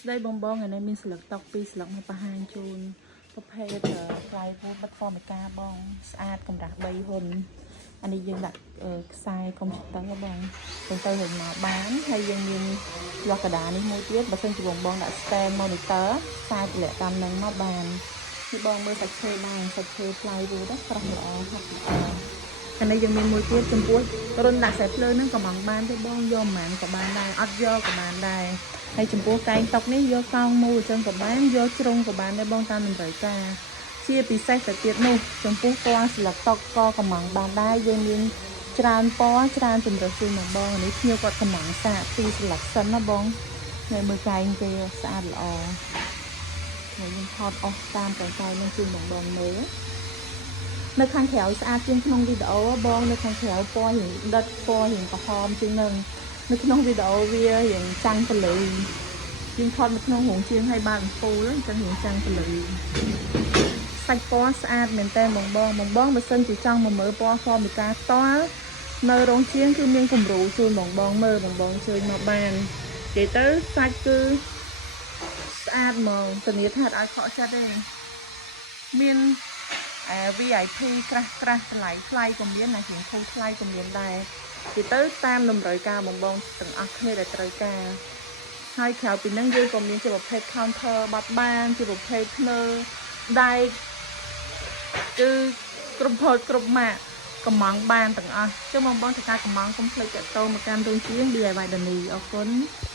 ស្ដីបងបងថ្ងៃនេះមានស្លឹកតក់ពីរស្លឹកមកបង្ហាញជូនប្រភេទផ្លែវូបិទហ្វមិកាបងស្អាតកម្រាស់3ហ៊ុនអានេះយើងដាក់ខ្សែកុំព្យូទ័របងទៅហុញមកបានហើយយើងមានយកកដានេះមួយទៀតបើសិនជាបងដាក់ stand monitor ខ្សែទម្លាក់តាមនឹងមកបាននេះបងមើលសាច់ឈើបានសាច់ឈើផ្លែវូđóស្រស់ល្អហាក់ល្អអានេះយើងមានមួយទៀតចំពោះរុនដាក់ខ្សែភ្លើងហ្នឹងក៏មិនបានទេបងយកមិនក៏បានដែរអត់យកក៏បានដែរហើយចំពោះកែងតុកនេះយកកោងមូលអញ្ចឹងក៏បានយកជ្រុងក៏បានដែរបងតាមតម្រូវការជាពិសេសទៅទៀតនោះចំពោះពណ៌ស្លឹកតុកក៏កំងបានដែរយើងមានច្រើនពណ៌ច្រើនជម្រើសជូនបងនេះភ្ញៀវគាត់កំងសាកពីស្លឹកសិនណាបងនៅមើលកែងគេស្អាតល្អហើយយើងថតអស់តាមកែងនឹងជូនបងមើលនៅខាងក្រៅស្អាតជាងក្នុងវីដេអូបងនៅខាងក្រៅពណ៌រៀងដិតពណ៌រៀងក្រហមជាងនឹងនៅក្នុងវីដេអូវារៀងចាំងពលឺយើងថតនៅក្នុងរោងជាងឲ្យបានពូលអញ្ចឹងរៀងចាំងពលឺសាច់ពណ៌ស្អាតមែនតើបងបើសិនជាចង់មកមើលពណ៌ហ្វមិកាផ្ទាល់នៅរោងជាងគឺមានគំរូជូនបងមើលបងជួយមកបាននិយាយទៅសាច់គឺស្អាតហ្មងធានាថាអត់ខកចិត្តទេមានVIP ក្រាស់តម្លៃថ្លៃក៏មានណាជាងធូរថ្លៃក៏មានដែរនិយាយទៅតាមតម្រូវការបងទាំងអស់គ្នាដែលត្រូវការហើយក្រៅពីហ្នឹងយើងក៏មានជាប្រភេទ counter បាត់បានជាប្រភេទធ្នើដែកគឺគ្រប់ផូតគ្រប់ម៉ាកកំងបានទាំងអស់ចឹងបងចការកំងកុំភ្លេចតតមកកាន់រោងជាង DIY ដានីអរគុណ